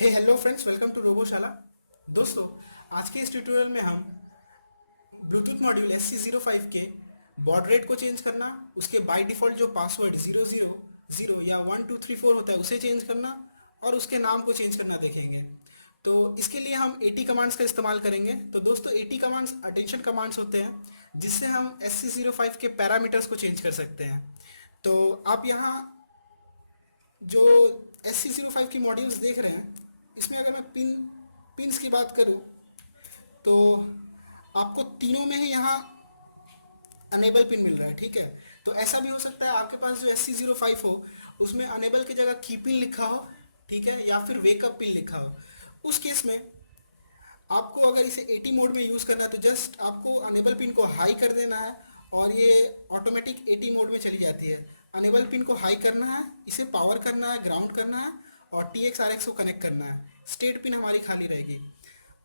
Hey hello friends, welcome to Roboshala. दोस्तों, आज के इस ट्यूटोरियल में हम ब्लूटूथ मॉड्यूल SC05 के बॉड रेट को चेंज करना, उसके बाय डिफ़ॉल्ट जो पासवर्ड 000 या 1234 होता है उसे चेंज करना और उसके नाम को चेंज करना देखेंगे। तो इसके लिए हम AT कमांड्स का इस्तेमाल करेंगे। तो दोस्तों, AT कमांड्स अटेंशन कमांड्स होते हैं जिससे हम SC05 के पैरामीटर्स को चेंज कर सकते हैं। तो आप यहाँ जो SC05 की मॉड्यूल्स देख रहे हैं, इसमें अगर मैं पिन्स की बात करूं तो आपको तीनों में ही यहाँ अनेबल पिन मिल रहा है। ठीक है, तो ऐसा भी हो सकता है आपके पास जो SC05 हो उसमें अनेबल की जगह की पिन लिखा हो, ठीक है, या फिर वेकअप पिन लिखा हो। उस केस में आपको अगर इसे AT मोड में यूज़ करना है तो जस्ट आपको अनेबल पिन को हाई कर देना है और ये ऑटोमेटिक AT मोड में चली जाती है। अनेबल पिन को हाई करना है, इसे पावर करना है, ग्राउंड करना है और TX RX को कनेक्ट करना है। स्टेट पिन हमारी खाली रहेगी।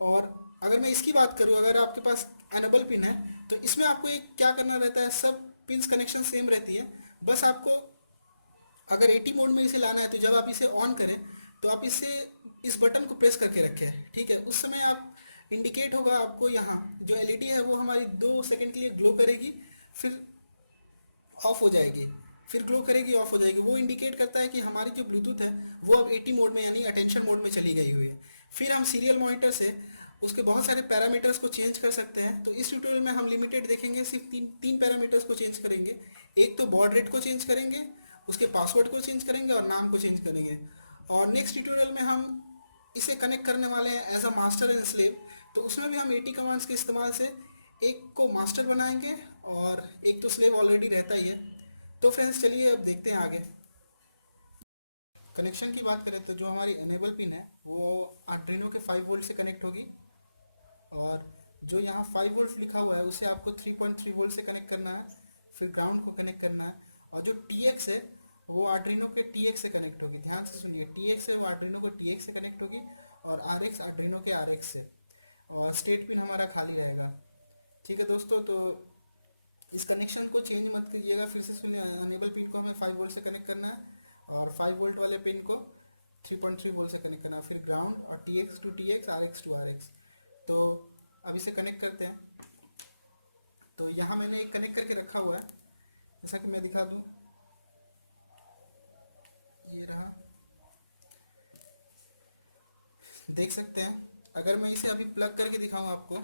और अगर मैं इसकी बात करूँ, अगर आपके पास अनेबल पिन है तो इसमें आपको एक क्या करना रहता है, सब पिन्स कनेक्शन सेम रहती है। बस आपको अगर AT मोड में इसे लाना है तो जब आप इसे ऑन करें तो आप इसे इस बटन को प्रेस करके रखें। ठीक है, उस समय आप इंडिकेट होगा आपको, यहाँ जो LED है वो हमारी 2 सेकंड के लिए ग्लो करेगी, फिर ऑफ हो जाएगी, फिर ग्लो करेगी, ऑफ हो जाएगी। वो इंडिकेट करता है कि हमारी जो ब्लूटूथ है वो अब AT मोड में यानी अटेंशन मोड में चली गई हुई है। फिर हम सीरियल मॉनिटर से उसके बहुत सारे पैरामीटर्स को चेंज कर सकते हैं। तो इस ट्यूटोरियल में हम लिमिटेड देखेंगे, सिर्फ तीन तीन पैरामीटर्स को चेंज करेंगे। एक तो बॉड रेट को चेंज करेंगे, उसके पासवर्ड को चेंज करेंगे और नाम को चेंज करेंगे। और नेक्स्ट ट्यूटोरियल में हम इसे कनेक्ट करने वाले हैं as a master and slave. तो उसमें भी हम AT कमांड्स के इस्तेमाल से एक को मास्टर बनाएंगे और एक तो स्लेव ऑलरेडी रहता ही है। तो फ्रेंड्स, चलिए अब देखते हैं आगे। कनेक्शन की बात करें तो जो हमारी अनेबल पिन है वो आर्ड्रिनो के 5 वोल्ट से कनेक्ट होगी और जो यहाँ 5 वोल्ट लिखा हुआ है उसे आपको 3.3 वोल्ट से कनेक्ट करना है, फिर ग्राउंड को कनेक्ट करना है। और जो TX है वो आर्ड्रिनो के TX से कनेक्ट होगी। ध्यान से सुनिए, TX है वो आर्ड्रिनो को TX से कनेक्ट होगी और RX आर्ड्रिनो के RX से। और स्टेट पिन हमारा खाली रहेगा। ठीक है दोस्तों, तो इस कनेक्शन को चेंज मत कीजिएगा। फिर से सुनिए, अनेबल पिन को हमें 5 वोल्ट से कनेक्ट करना है और 5 वोल्ट वाले पिन को 3.3 वोल्ट से कनेक्ट करना है, फिर ग्राउंड और TX to TX, RX to RX। तो अब इसे कनेक्ट करते हैं। तो यहाँ मैंने एक कनेक्ट करके रखा हुआ है, जैसा कि मैं दिखा दूँ, ये रहा, देख सकते हैं। अगर मैं इसे अभी प्लग करके दिखाऊँ आपको,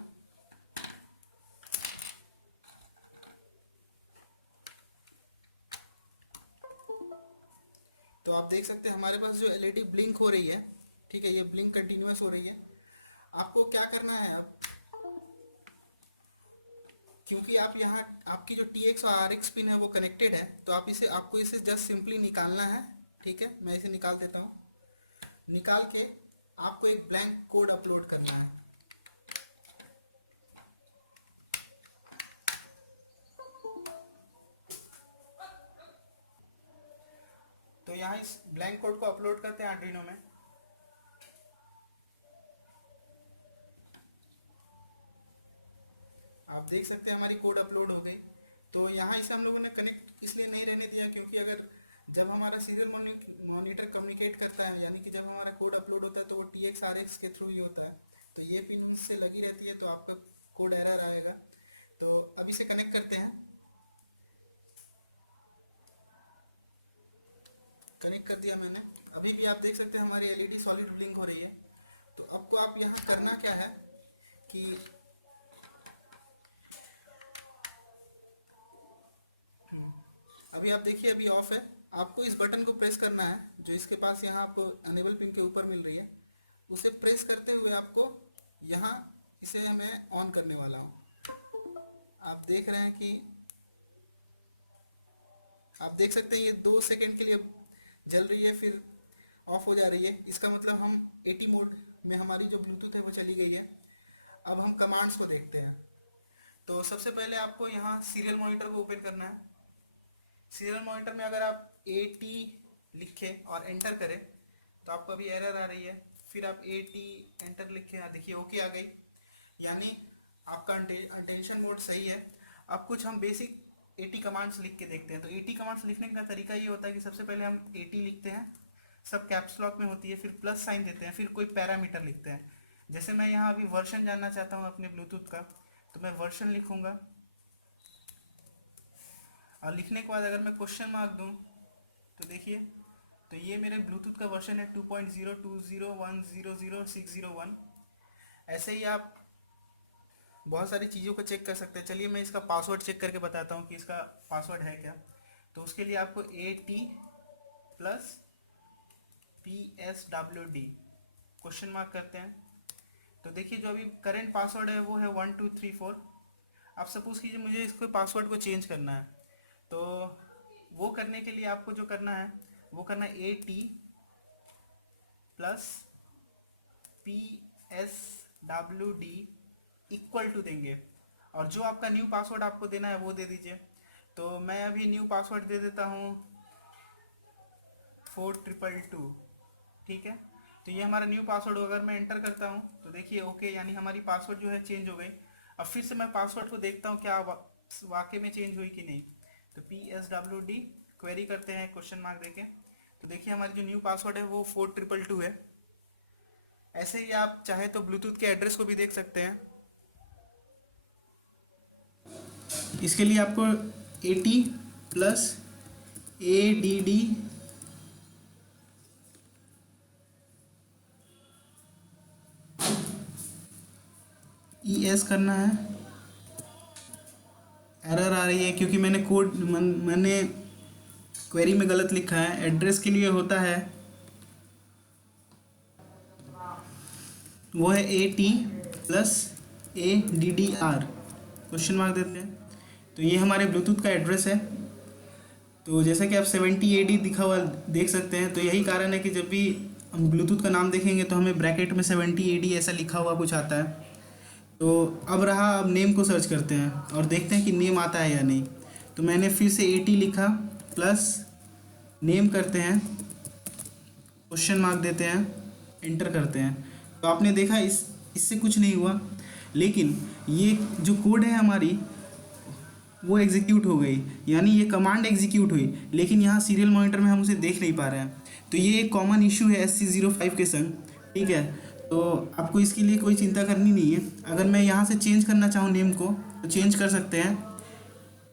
तो आप देख सकते हैं हमारे पास जो LED ब्लिंक हो रही है। ठीक है, ये ब्लिंक कंटिन्यूस हो रही है। आपको क्या करना है अब, क्योंकि आप यहाँ आपकी जो TX और RX पिन है वो कनेक्टेड है, तो आपको इसे जस्ट सिंपली निकालना है। ठीक है, मैं इसे निकाल देता हूँ। निकाल के आपको एक ब्लैंक कोड अपलोड करना है। तो यहाँ इस ब्लैंक कोड को अपलोड करते हैं आर्डिनो में। आप देख सकते हैं हमारी कोड अपलोड हो गई। तो यहाँ इसे हम लोगों ने कनेक्ट इसलिए नहीं रहने दिया क्योंकि अगर जब हमारा सीरियल मॉनिटर कम्युनिकेट करता है, यानी कि जब हमारा कोड अपलोड होता है तो वो TX RX के थ्रू ही होता है, तो ये पिन उनसे लगी रहती है, तो आपका कोड एरर आएगा। तो अब इसे कनेक्ट करते हैं। कनेक्ट कर दिया मैंने। अभी भी आप देख सकते हैं हमारी LED सॉलिड ब्लिंक हो रही है। तो आपको यहाँ करना क्या है कि अभी आप देखिए, अभी ऑफ है। आपको इस बटन को प्रेस करना है जो इसके पास यहाँ आपको अनेबल पिन के ऊपर मिल रही है, उसे प्रेस करते हुए आपको यहाँ इसे मैं ऑन करने वाला हूँ। आप देख रहे हैं कि आप देख सकते हैं ये 2 सेकंड के लिए जल रही है, फिर ऑफ हो जा रही है। इसका मतलब हम AT मोड में हमारी जो ब्लूटूथ है वो चली गई है। अब हम कमांड्स को देखते हैं। तो सबसे पहले आपको यहाँ सीरियल मॉनिटर को ओपन करना है। सीरियल मॉनिटर में अगर आप AT लिखें और एंटर करें तो आपको अभी एरर आ रही है। फिर आप AT एंटर लिखें, देखिए ओके आ गई, यानी आपका अटेंशन मोड सही है। अब कुछ हम बेसिक AT कमांड्स लिख के देखते हैं। तो AT कमांड्स लिखने का तरीका ये होता है कि सबसे पहले हम AT लिखते हैं, सब कैप्स लॉक में होती है, फिर प्लस साइन देते हैं, फिर कोई पैरामीटर लिखते हैं। जैसे मैं यहाँ अभी वर्जन जानना चाहता हूँ अपने ब्लूटूथ का, तो मैं वर्जन लिखूँगा और लिखने के बाद अगर मैं क्वेश्चन मार्क दूँ तो देखिए, तो ये मेरे ब्लूटूथ का वर्जन है 2.020100601। ऐसे ही आप बहुत सारी चीज़ों को चेक कर सकते हैं। चलिए मैं इसका पासवर्ड चेक करके बताता हूँ कि इसका पासवर्ड है क्या। तो उसके लिए आपको AT+PSWD क्वेश्चन मार्क करते हैं। तो देखिए जो अभी करेंट पासवर्ड है वो है 1234। आप सपोज कीजिए मुझे इसको पासवर्ड को चेंज करना है, तो वो करने के लिए आपको जो करना है वो करना है AT+PSWD इक्वल टू देंगे, और जो आपका न्यू पासवर्ड आपको देना है वो दे दीजिए। तो मैं अभी न्यू पासवर्ड दे देता हूँ 4222, ठीक है। तो ये हमारा न्यू पासवर्ड, अगर मैं एंटर करता हूँ तो देखिए ओके, यानी हमारी पासवर्ड जो है चेंज हो गई। अब फिर से मैं पासवर्ड को देखता हूँ क्या वाकई में चेंज हुई कि नहीं। तो PSWD क्वेरी करते हैं क्वेश्चन मार्क देके, तो देखिए हमारी जो न्यू पासवर्ड है वो 4222 है। ऐसे ही आप चाहे तो ब्लूटूथ के एड्रेस को भी देख सकते हैं। इसके लिए आपको AT+ADD ES करना है। एरर आ रही है क्योंकि मैंने मैंने क्वेरी में गलत लिखा है। एड्रेस के लिए होता है वो है AT+ADDR क्वेश्चन मार्क देते हैं। तो ये हमारे ब्लूटूथ का एड्रेस है। तो जैसा कि आप 70AD दिखा हुआ देख सकते हैं, तो यही कारण है कि जब भी हम ब्लूटूथ का नाम देखेंगे तो हमें ब्रैकेट में 70AD ऐसा लिखा हुआ कुछ आता है। तो अब रहा, अब नेम को सर्च करते हैं और देखते हैं कि नेम आता है या नहीं। तो मैंने फिर से AT लिखा, प्लस नेम करते हैं, क्वेश्चन मार्क देते हैं, एंटर करते हैं। तो आपने देखा इससे कुछ नहीं हुआ, लेकिन ये जो कोड है हमारी वो एग्जीक्यूट हो गई, यानी ये कमांड एग्जीक्यूट हुई, लेकिन यहाँ सीरियल मॉनिटर में हम उसे देख नहीं पा रहे हैं। तो ये एक कॉमन इशू है SC05 के संग, ठीक है। तो आपको इसके लिए कोई चिंता करनी नहीं है। अगर मैं यहाँ से चेंज करना चाहूँ नेम को तो चेंज कर सकते हैं।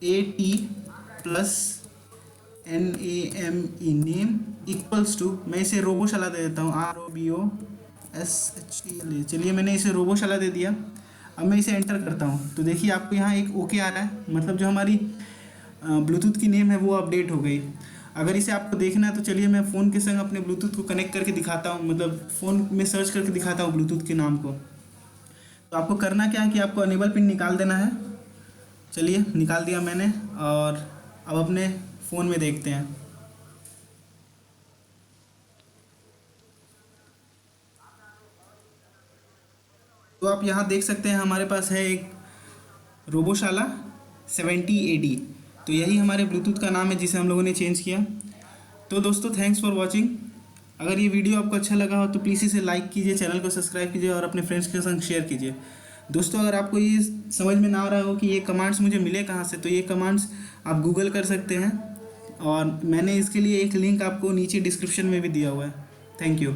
AT+NAME नेम इक्वल्स टू, मैं इसे रोबोशाला दे देता हूँ, ROBOSHALA। चलिए मैंने इसे रोबोशाला दे दिया। अब मैं इसे एंटर करता हूँ तो देखिए आपको यहाँ एक ओके आ रहा है, मतलब जो हमारी ब्लूटूथ की नेम है वो अपडेट हो गई। अगर इसे आपको देखना है तो चलिए मैं फ़ोन के संग अपने ब्लूटूथ को कनेक्ट करके दिखाता हूँ, मतलब फ़ोन में सर्च करके दिखाता हूँ ब्लूटूथ के नाम को। तो आपको करना क्या है कि आपको अनेबल पिन निकाल देना है। चलिए निकाल दिया मैंने, और अब अपने फ़ोन में देखते हैं। तो आप यहाँ देख सकते हैं हमारे पास है एक रोबोशाला 70AD। तो यही हमारे ब्लूटूथ का नाम है जिसे हम लोगों ने चेंज किया। तो दोस्तों थैंक्स फॉर वॉचिंग। अगर ये वीडियो आपको अच्छा लगा हो तो प्लीज़ इसे लाइक कीजिए, चैनल को सब्सक्राइब कीजिए और अपने फ्रेंड्स के संग शेयर कीजिए। दोस्तों अगर आपको ये समझ में ना आ रहा हो कि ये कमांड्स मुझे मिले कहाँ से, तो ये कमांड्स आप गूगल कर सकते हैं, और मैंने इसके लिए एक लिंक आपको नीचे डिस्क्रिप्शन में भी दिया हुआ है। Thank you.